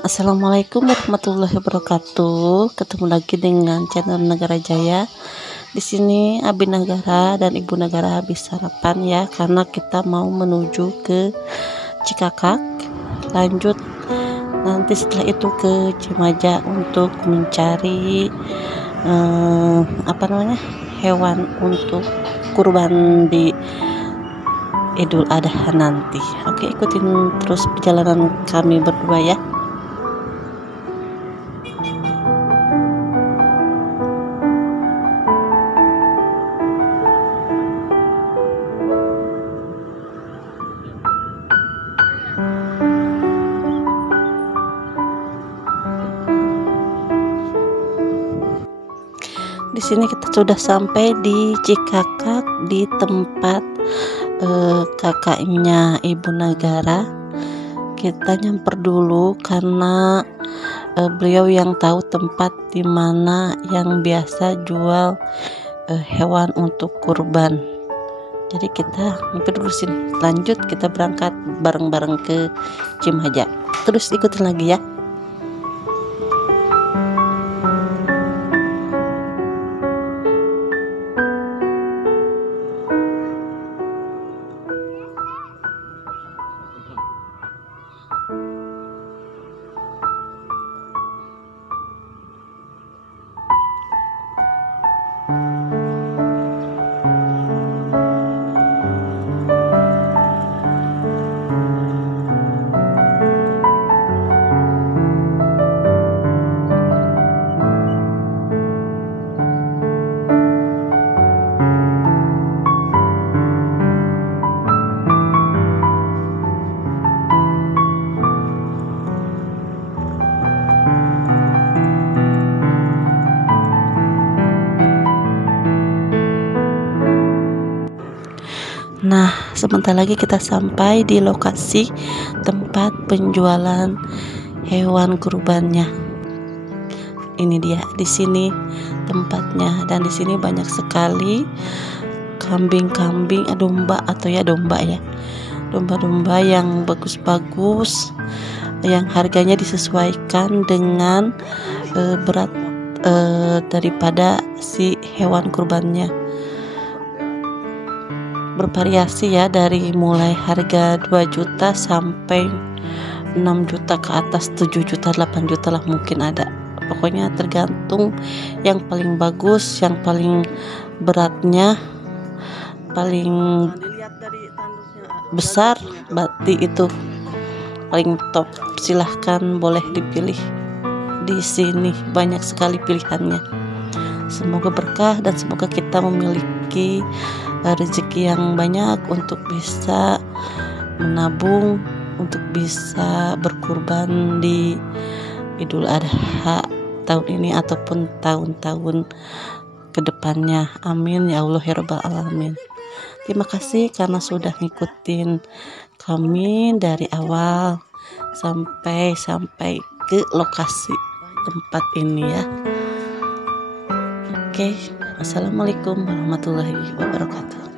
Assalamualaikum warahmatullahi wabarakatuh. Ketemu lagi dengan channel Negara Jaya. Di sini Abi Negara dan Ibu Negara habis sarapan ya, karena kita mau menuju ke Cikakak. Lanjut nanti setelah itu ke Cimaja untuk mencari hewan untuk kurban di Idul Adha nanti. Oke, ikutin terus perjalanan kami berdua ya. Di sini kita sudah sampai di Cikakak, di tempat kakaknya Ibu Negara. Kita nyamper dulu karena beliau yang tahu tempat di mana yang biasa jual hewan untuk kurban. Jadi kita mampir dulu sini. Lanjut kita berangkat bareng-bareng ke Cimaja. Terus ikutin lagi ya. Nah, sebentar lagi kita sampai di lokasi tempat penjualan hewan kurbannya. Ini dia, di sini tempatnya, dan di sini banyak sekali kambing-kambing, domba ya, domba-domba yang bagus-bagus, yang harganya disesuaikan dengan berat daripada si hewan kurbannya. Bervariasi ya, dari mulai harga 2 juta sampai 6 juta ke atas, 7 juta, 8 juta lah mungkin ada. Pokoknya tergantung yang paling bagus, yang paling beratnya, paling besar, berarti itu paling top. Silahkan boleh dipilih. Di sini banyak sekali pilihannya. Semoga berkah dan semoga kita memiliki rezeki yang banyak untuk bisa menabung, untuk bisa berkurban di Idul Adha tahun ini ataupun tahun-tahun kedepannya. Amin ya Allah ya Rabbal Alamin. Terima kasih karena sudah ngikutin kami dari awal sampai ke lokasi tempat ini ya. Oke, assalamualaikum warahmatullahi wabarakatuh.